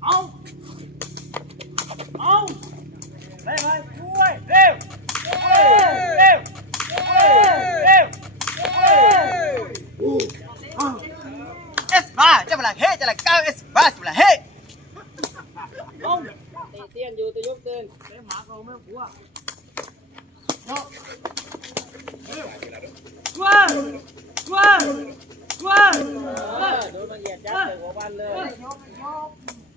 ông ông đây đây vui đều đều đều es ba chắc là hết chắc là cao es ba chắc là hết ông tiền vô tôi giúp tiền để má không mới của Go! Go! Go! Go! Go! Go! Go! Go! Go! Go! Go! Go! Go! Go!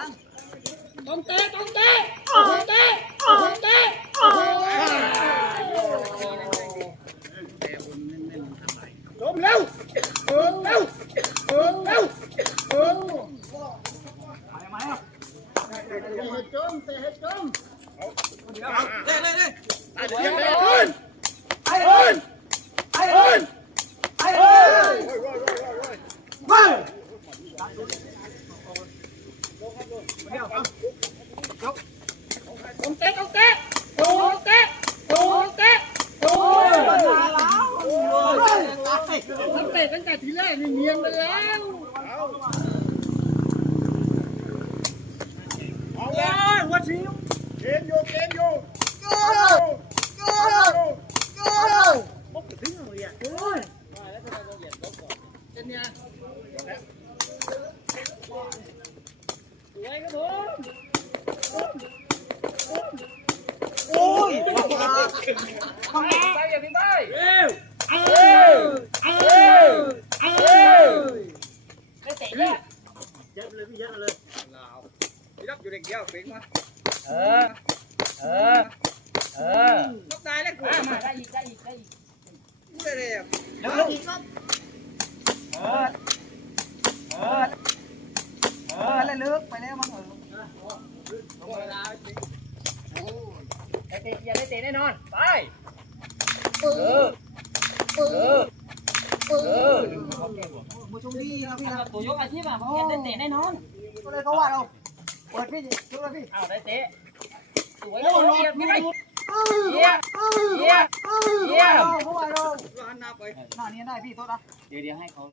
ังต้องเตะต้องเตะต้องเตะต้องเตะ้ต่มเร็วเเร็วเร็วเรัตะใหเตะวองเตะองเตะองเตะองเตะมันเตะตั้งแต่ทีแรกนี่เนียนไปแล้วเอาเลยวัดชิวเกมโยเกมโยโยโยโยโอ้ถึงเลยอ่ะโอ้ยแล้วทำไมเราเหยียบลบก่อนเป็นไง Ôi Con mẹ Tay về phía tay Ừ Ừ Ừ Cái tệ nhá Dắt lên, dắt lên Lào Đi đắp vô đèn dao quá Ờ Ờ Ờ Tóc tay lấy của À mà ra gì, ra gì, ra gì Đúng rồi đẹp Đúng rồi ตะอย่าได้เตะแน่นอน ไปเออเออเออมาชมดีนะพี่นะตัวยกอาชีพอ่ะเขาได้เตะแน่นอนก็เลยเขาว่าเรา เปิดพี่ดูเลยพี่อ้าวได้เตะ สวยเลยพี่ได้เยี่เยี่เยี่ยมเขาว่าเราหน้าไปหน้านี้ได้พี่ โทษนะ เดี๋ยวเดี๋ยวให้เขา